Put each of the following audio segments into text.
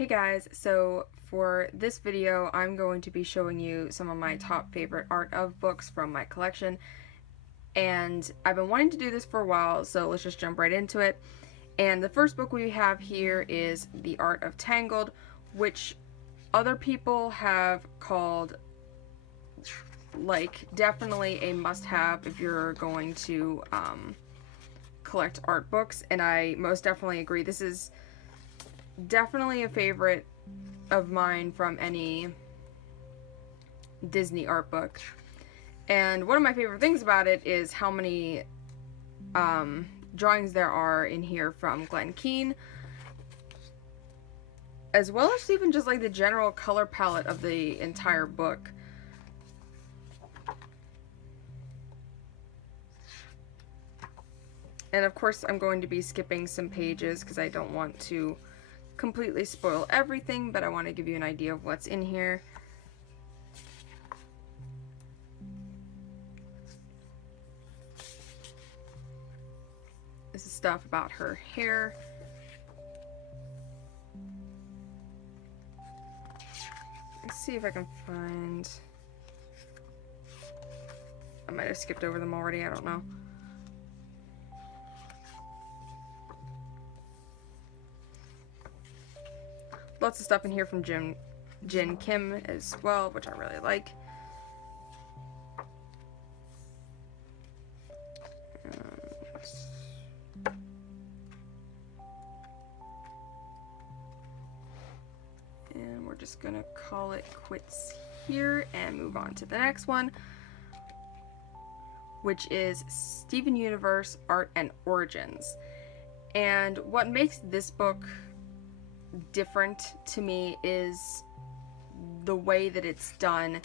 Hey guys, so for this video I'm going to be showing you some of my top favorite art of books from my collection, and I've been wanting to do this for a while, so let's just jump right into it. And the first book we have here is The Art of Tangled, which other people have called like definitely a must-have if you're going to collect art books, and I most definitely agree. This is definitely a favorite of mine from any Disney art book. And one of my favorite things about it is how many drawings there are in here from Glen Keane, as well as even just like the general color palette of the entire book. And of course I'm going to be skipping some pages because I don't want to completely spoil everything, but I want to give you an idea of what's in here. This is stuff about her hair. Let's see if I can find... I might have skipped over them already, I don't know. Lots of stuff in here from Jin Kim as well, which I really like. And we're just gonna call it quits here and move on to the next one, which is Steven Universe Art and Origins. And what makes this book different to me is the way that it's done,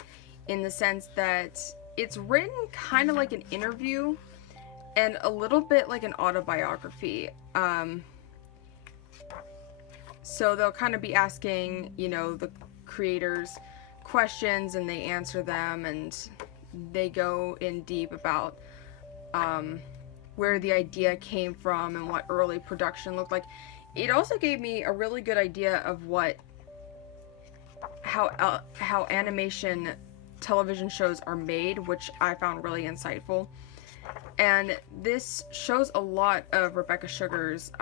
in the sense that it's written kind of like an interview and a little bit like an autobiography. So they'll kind of be asking, you know, the creators questions and they answer them, and they go in deep about where the idea came from and what early production looked like. It also gave me a really good idea of how animation television shows are made, which I found really insightful. And this shows a lot of Rebecca Sugar's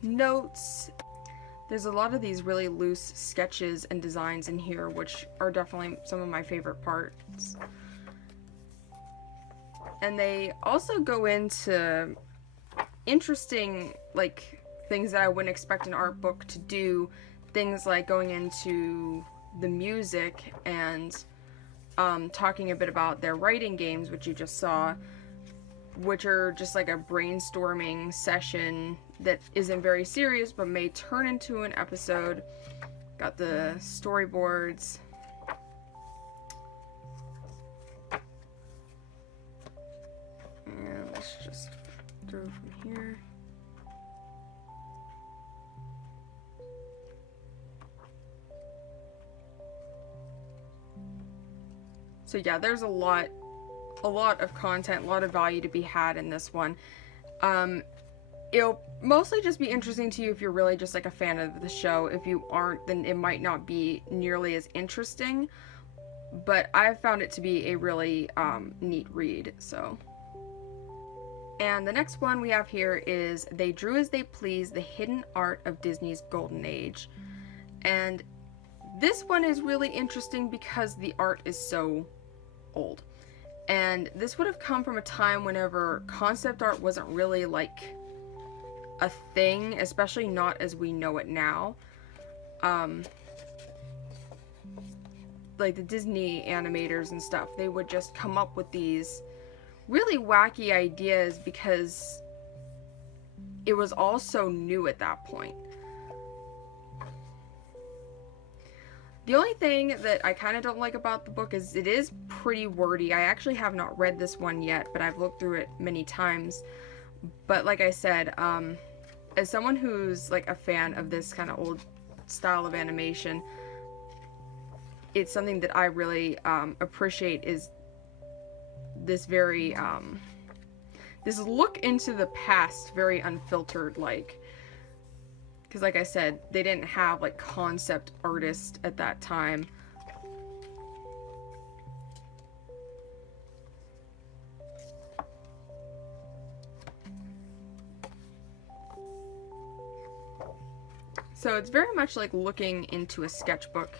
notes. There's a lot of these really loose sketches and designs in here, which are definitely some of my favorite parts. And they also go into interesting like things that I wouldn't expect an art book to do, things like going into the music and talking a bit about their writing games, which you just saw, which are just like a brainstorming session that isn't very serious but may turn into an episode. Got the storyboards. And let's just through from here. So yeah, there's a lot of content, a lot of value to be had in this one. It'll mostly just be interesting to you if you're really just like a fan of the show. If you aren't, then it might not be nearly as interesting, but I found it to be a really neat read. So. And the next one we have here is They Drew as They Pleased, The Hidden Art of Disney's Golden Age. And this one is really interesting because the art is so old. And this would have come from a time whenever concept art wasn't really like a thing, especially not as we know it now. Like the Disney animators and stuff, they would just come up with these really wacky ideas because it was all so new at that point. The only thing that I kind of don't like about the book is it is pretty wordy. I actually have not read this one yet, but I've looked through it many times. But like I said, as someone who's like a fan of this kind of old style of animation, it's something that I really appreciate, is this very this look into the past, very unfiltered, like, because like I said, they didn't have like concept artists at that time. So it's very much like looking into a sketchbook.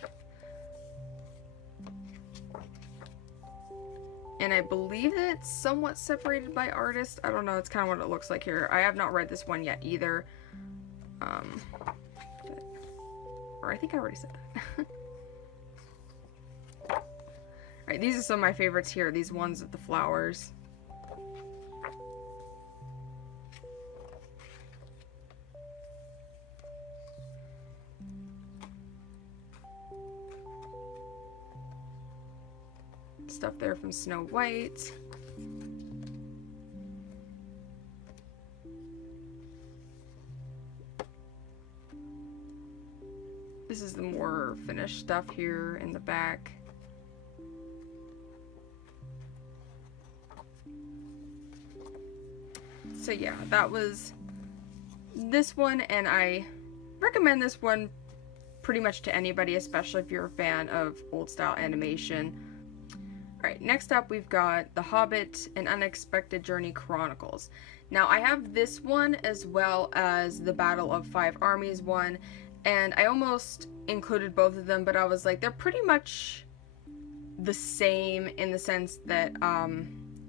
And I believe it's somewhat separated by artist. I don't know, it's kind of what it looks like here. I have not read this one yet either. Or I think I already said that. Alright, these are some of my favorites here. These ones with the flowers. Stuff there from Snow White. This is the more finished stuff here in the back. So yeah, that was this one, and I recommend this one pretty much to anybody, especially if you're a fan of old style animation. Alright, next up we've got The Hobbit, An Unexpected Journey Chronicles. Now I have this one as well as the Battle of Five Armies one, and I almost included both of them, but I was like, they're pretty much the same in the sense that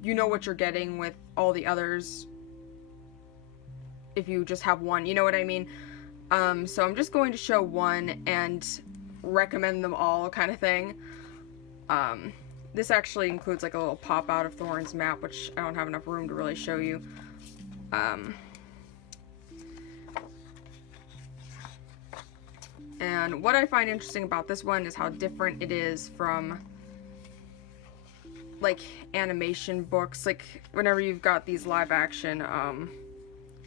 you know what you're getting with all the others if you just have one, you know what I mean? So I'm just going to show one and recommend them all kind of thing. This actually includes like a little pop out of Thorin's map, which I don't have enough room to really show you. And what I find interesting about this one is how different it is from like animation books. Like whenever you've got these live action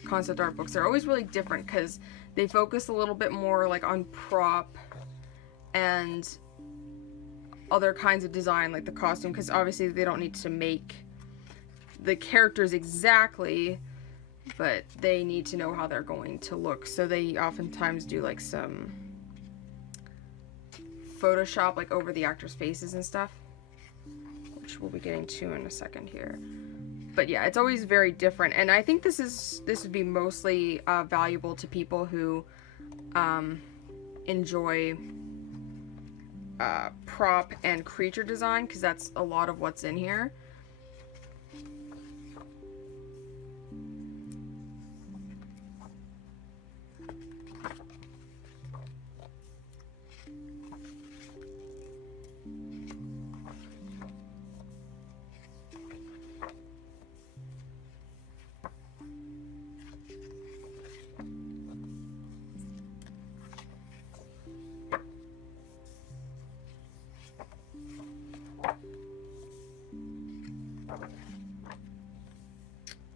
concept art books, they're always really different because they focus a little bit more like on prop and other kinds of design, like the costume, because obviously they don't need to make the characters exactly, but they need to know how they're going to look, so they oftentimes do like some Photoshop like over the actors' faces and stuff, which we'll be getting to in a second here. But yeah, it's always very different, and I think this would be mostly valuable to people who enjoy prop and creature design, because that's a lot of what's in here.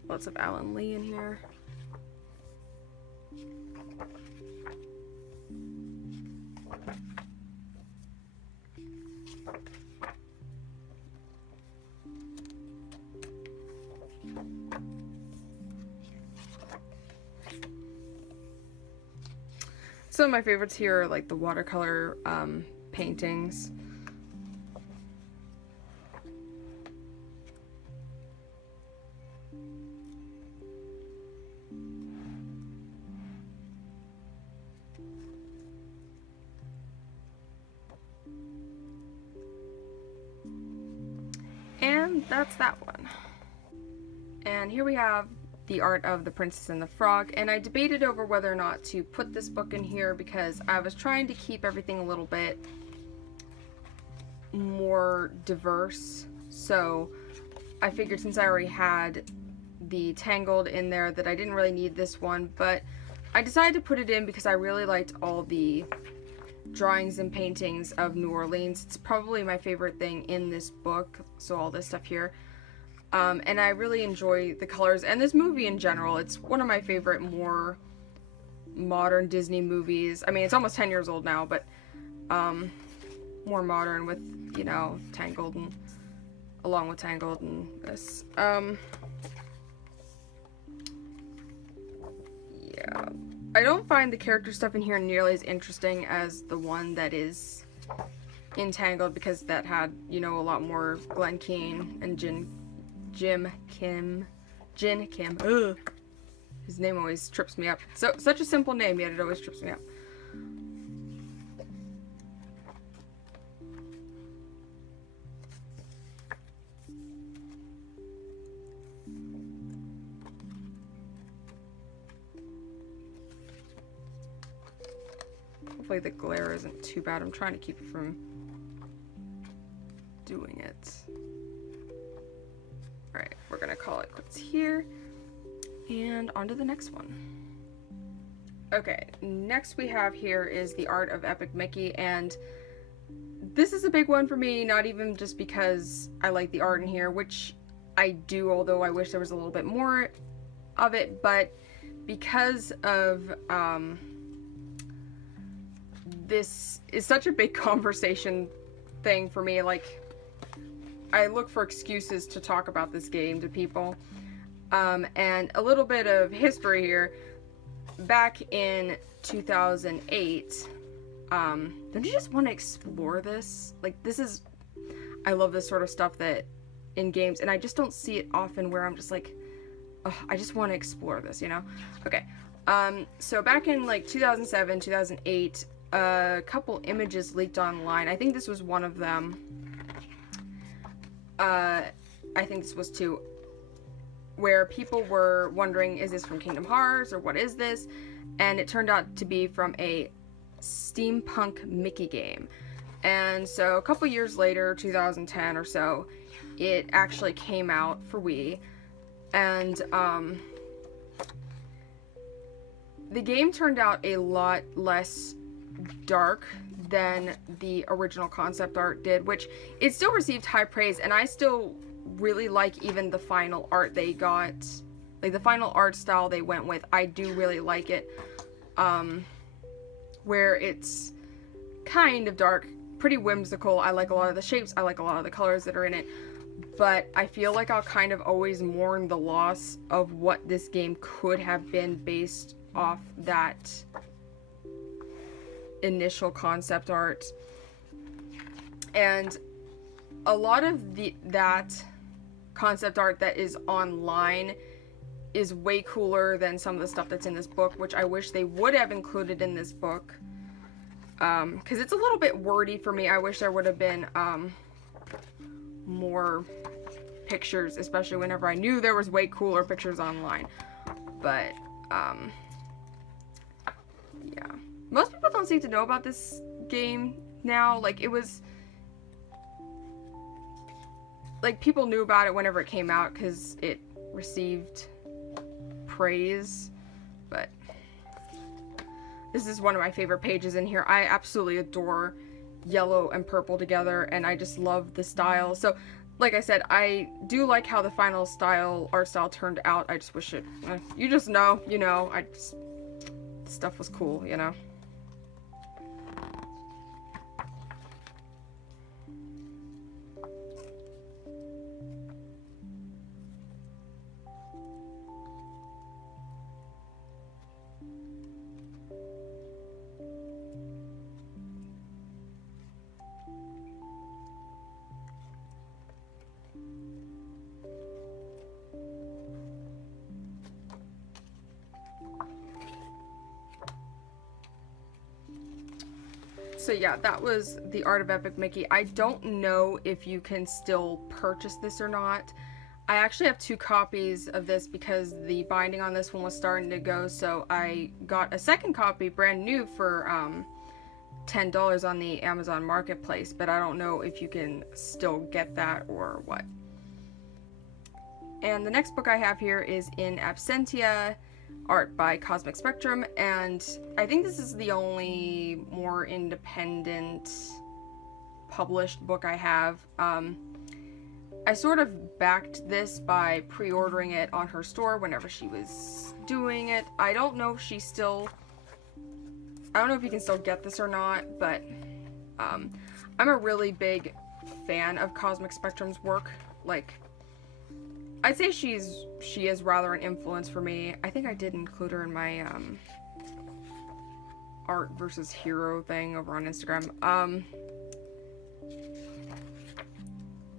Lots of Alan Lee in here. Some of my favorites here are like the watercolor paintings. And that's that one. And here we have The Art of the Princess and the Frog, and I debated over whether or not to put this book in here because I was trying to keep everything a little bit more diverse. So I figured since I already had the Tangled in there that I didn't really need this one, but I decided to put it in because I really liked all the drawings and paintings of New Orleans. It's probably my favorite thing in this book, so all this stuff here. And I really enjoy the colors and this movie in general. It's one of my favorite more modern Disney movies. I mean, it's almost 10 years old now, but more modern with, you know, Tangled and along with Tangled and this. Yeah, I don't find the character stuff in here nearly as interesting as the one that is in Tangled, because that had, you know, a lot more Glen Keane and Jin Kim. Ugh. His name always trips me up. So, such a simple name, yet it always trips me up. Hopefully the glare isn't too bad. I'm trying to keep it from doing it. Alright, we're gonna call it quits here. And on to the next one. Okay, next we have here is the art of Epic Mickey, and this is a big one for me, not even just because I like the art in here, which I do, although I wish there was a little bit more of it, but because of, this is such a big conversation thing for me. Like, I look for excuses to talk about this game to people. And a little bit of history here. Back in 2008, don't you just want to explore this? Like, this is, I love this sort of stuff that in games, and I just don't see it often where I'm just like, oh, I just want to explore this, you know? Okay, so back in like 2007, 2008, a couple images leaked online. I think this was one of them. I think this was two, where people were wondering, is this from Kingdom Hearts or what is this? And it turned out to be from a steampunk Mickey game. And so a couple years later, 2010 or so, it actually came out for Wii. And the game turned out a lot less dark than the original concept art did, which it still received high praise, and I still really like even the final art they got, like the final art style they went with. I do really like it, where it's kind of dark, pretty whimsical. I like a lot of the shapes, I like a lot of the colors that are in it, but I feel like I'll kind of always mourn the loss of what this game could have been based off that initial concept art. And a lot of that concept art that is online is way cooler than some of the stuff that's in this book, which I wish they would have included in this book, because it's a little bit wordy for me. I wish there would have been more pictures, especially whenever I knew there was way cooler pictures online. But yeah, most people don't seem to know about this game now. Like, it was like, people knew about it whenever it came out because it received praise, but this is one of my favorite pages in here. I absolutely adore yellow and purple together, and I just love the style. So, like I said, I do like how the final art style turned out. I just wish it, you just know, you know, the stuff was cool, you know? So yeah, that was the art of Epic Mickey. I don't know if you can still purchase this or not. I actually have 2 copies of this because the binding on this one was starting to go, so I got a second copy brand new for $10 on the Amazon Marketplace, but I don't know if you can still get that or what. And the next book I have here is in Absentia, art by Cosmic Spectrum, and I think this is the only more independent published book I have. I sort of backed this by pre-ordering it on her store whenever she was doing it. I don't know if you can still get this or not, but I'm a really big fan of Cosmic Spectrum's work. Like, I'd say she is rather an influence for me. I think I did include her in my art versus hero thing over on Instagram.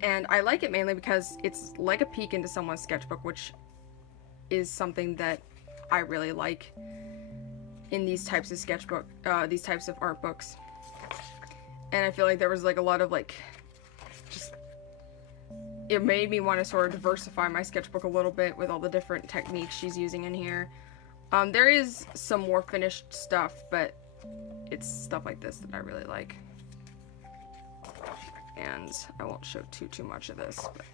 And I like it mainly because it's like a peek into someone's sketchbook, which is something that I really like in these types of sketchbook, these types of art books. And I feel like there was like a lot of like, just, it made me want to sort of diversify my sketchbook a little bit with all the different techniques she's using in here. There is some more finished stuff, but it's stuff like this that I really like. And I won't show too much of this, but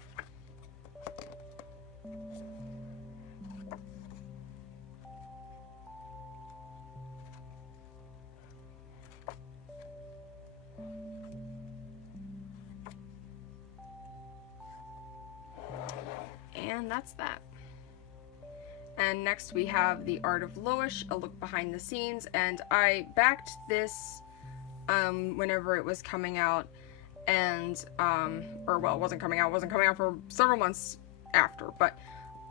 and that's that. And next we have The Art of Loish, a look behind the scenes, and I backed this whenever it was coming out, and or well, it wasn't coming out for several months after, but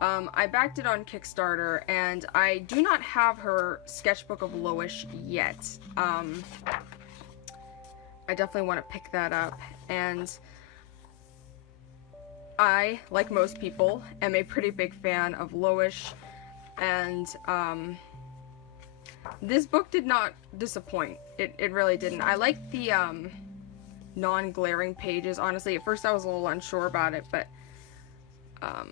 I backed it on Kickstarter, and I do not have her sketchbook of Loish yet. I definitely want to pick that up, and I, like most people, am a pretty big fan of Loish, and this book did not disappoint. It really didn't. I like the non-glaring pages, honestly. At first I was a little unsure about it, but I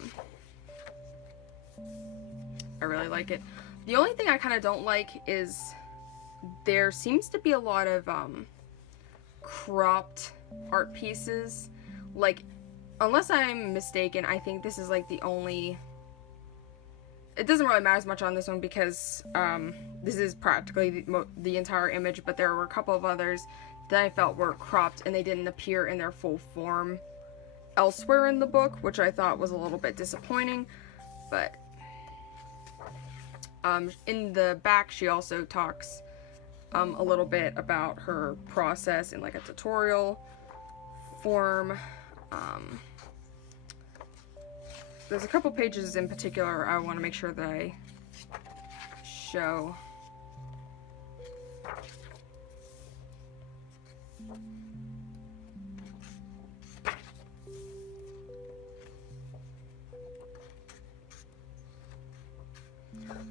really like it. The only thing I kind of don't like is there seems to be a lot of cropped art pieces. Like, unless I'm mistaken, I think this is like the only... It doesn't really matter as much on this one because this is practically the entire image, but there were a couple of others that I felt were cropped and they didn't appear in their full form elsewhere in the book, which I thought was a little bit disappointing. But in the back, she also talks a little bit about her process in like a tutorial form. There's a couple pages in particular I want to make sure that I show.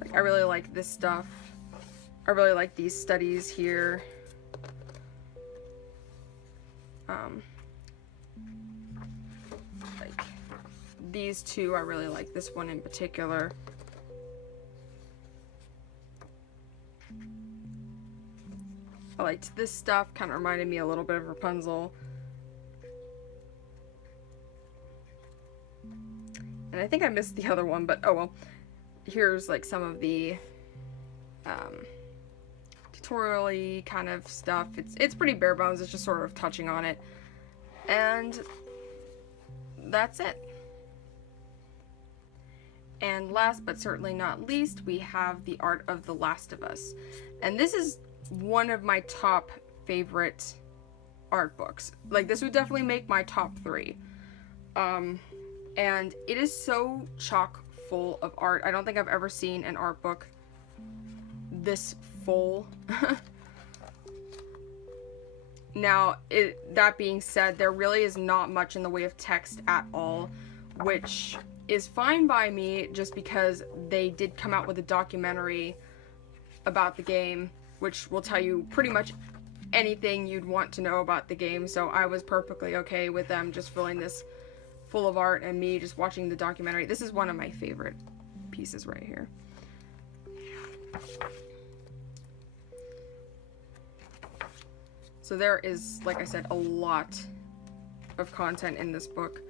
Like, I really like this stuff. I really like these studies here. Like these two, I really like this one in particular. I liked this stuff, kind of reminded me a little bit of Rapunzel. And I think I missed the other one, but oh well. Here's like some of the tutorial-y kind of stuff. It's pretty bare bones, it's just sort of touching on it. And that's it. And last but certainly not least, we have The Art of the Last of Us. And this is one of my top favorite art books. Like, this would definitely make my top 3. And it is so chock full of art. I don't think I've ever seen an art book this full. Now, that being said, there really is not much in the way of text at all, which is fine by me just because they did come out with a documentary about the game, which will tell you pretty much anything you'd want to know about the game, so I was perfectly okay with them just filling this full of art and me just watching the documentary. This is one of my favorite pieces right here. So there is, like I said, a lot of content in this book.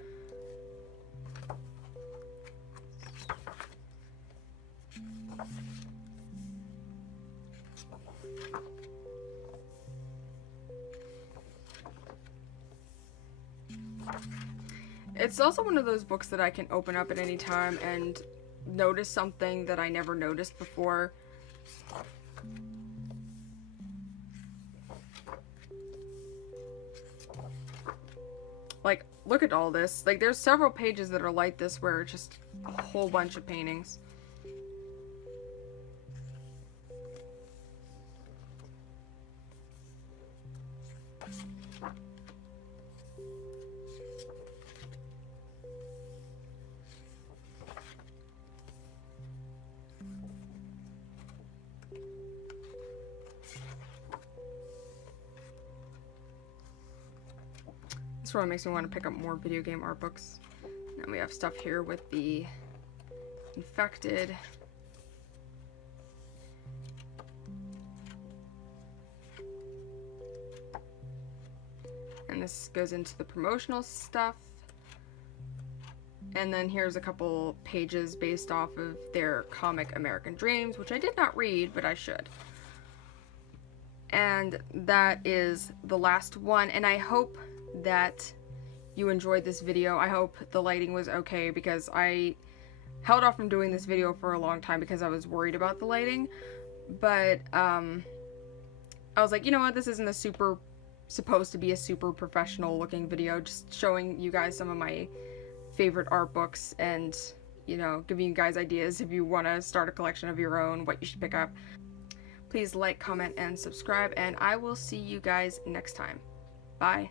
It's also one of those books that I can open up at any time and notice something that I never noticed before. Like, look at all this. Like, there's several pages that are like this where it's just a whole bunch of paintings. This really makes me want to pick up more video game art books. And we have stuff here with the infected. And this goes into the promotional stuff. And then here's a couple pages based off of their comic American Dreams, which I did not read, but I should. And that is the last one, and I hope that you enjoyed this video. I hope the lighting was okay, because I held off from doing this video for a long time because I was worried about the lighting. But I was like, you know what, this isn't supposed to be a super professional looking video, just showing you guys some of my favorite art books and, you know, giving you guys ideas if you want to start a collection of your own, what you should pick up. Please like, comment, and subscribe, and I will see you guys next time. Bye.